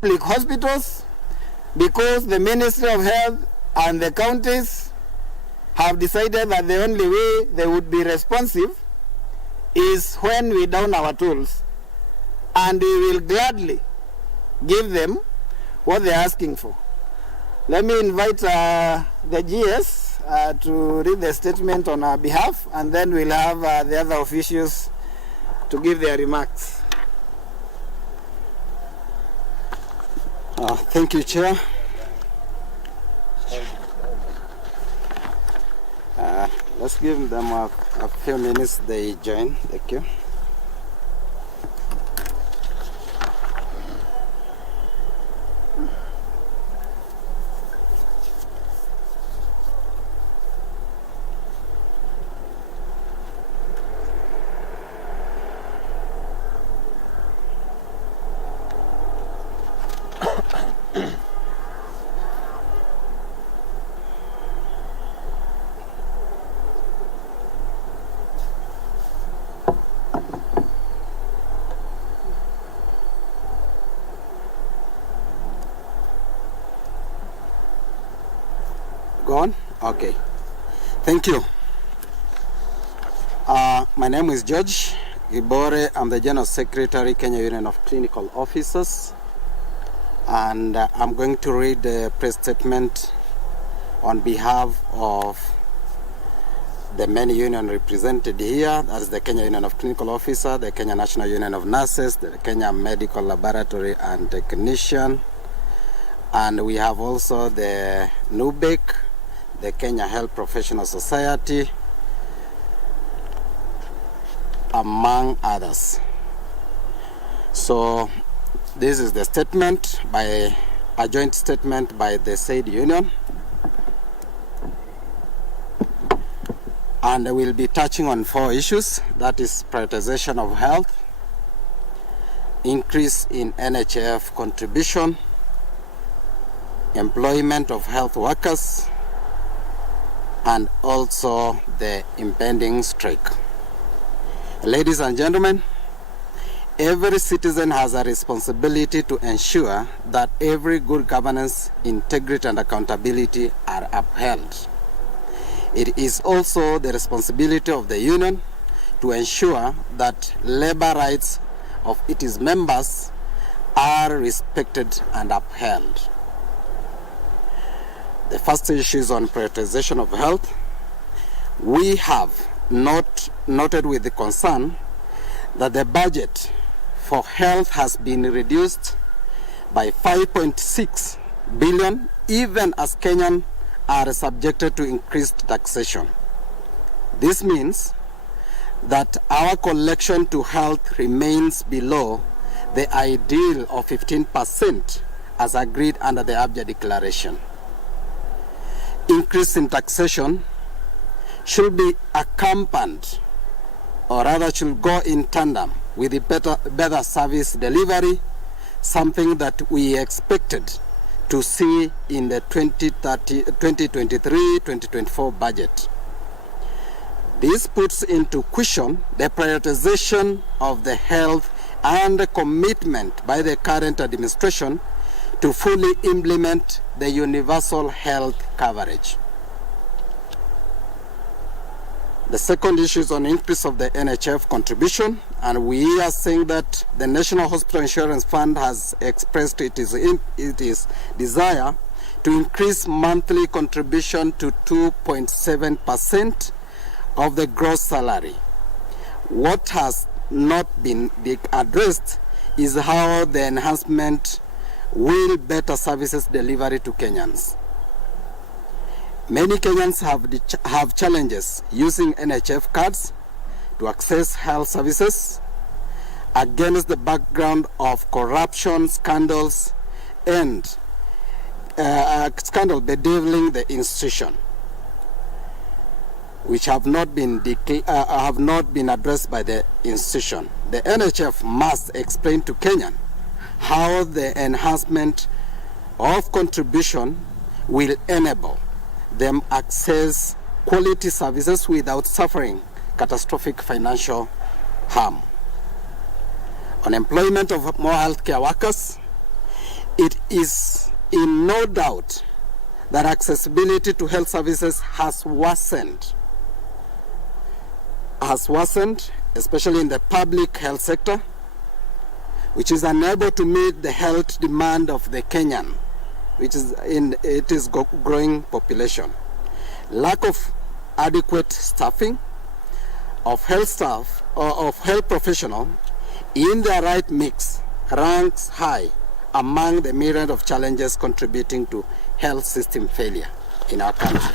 public hospitals, because the Ministry of Health and the counties have decided that the only way they would be responsive is when we down our tools, and we will gladly give them what they're asking for. Let me invite the GS to read the statement on our behalf, and then we'll have the other officials to give their remarks. Thank you, Chair. Let's give them a few minutes, they join. Thank you. Go on? Okay. Thank you. My name is George Gibore. I'm the General Secretary, Kenya Union of Clinical Officers. And I'm going to read the press statement on behalf of the many unions represented here. That is the Kenya Union of Clinical Officers, the Kenya National Union of Nurses, the Kenya Medical Laboratory and Technician. And we have also the NUBEC, the Kenya Health Professional Society, among others. So this is the statement by a joint statement by the said union, and we'll be touching on 4 issues. That is prioritization of health, increase in NHF contribution, employment of health workers, and also the impending strike. Ladies and gentlemen, every citizen has a responsibility to ensure that every good governance, integrity, and accountability are upheld. It is also the responsibility of the union to ensure that labor rights of its members are respected and upheld. The first issue is on prioritization of health. We have noted with the concern that the budget for health has been reduced by 5.6 billion, even as Kenyans are subjected to increased taxation. This means that our collection to health remains below the ideal of 15% as agreed under the Abja Declaration. Increase in taxation should be accompanied, or rather should go in tandem with the better service delivery, something that we expected to see in the 2023-2024 budget. This puts into question the prioritization of the health and the commitment by the current administration to fully implement the universal health coverage. The second issue is on increase of the NHF contribution, and we are saying that the National Hospital Insurance Fund has expressed its desire to increase monthly contribution to 2.7% of the gross salary. What has not been addressed is how the enhancement will better services delivery to Kenyans. Many Kenyans have challenges using NHF cards to access health services against the background of corruption scandals and scandal bedeviling the institution, which have not been addressed by the institution. The NHF must explain to Kenyan how the enhancement of contribution will enable them access quality services without suffering catastrophic financial harm. On employment of more healthcare workers, It is in no doubt that accessibility to health services has worsened, especially in the public health sector, which is unable to meet the health demand of the Kenyan, which is in its growing population. Lack of adequate staffing of health staff or of health professionals in the right mix ranks high among the myriad of challenges contributing to health system failure in our country.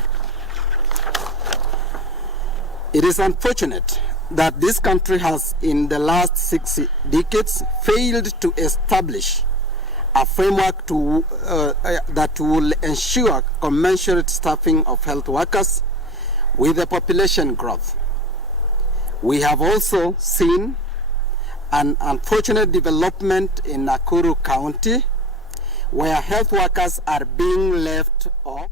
It is unfortunate that this country has, in the last 6 decades, failed to establish a framework that will ensure commensurate staffing of health workers with the population growth. We have also seen an unfortunate development in Nakuru County, where health workers are being left off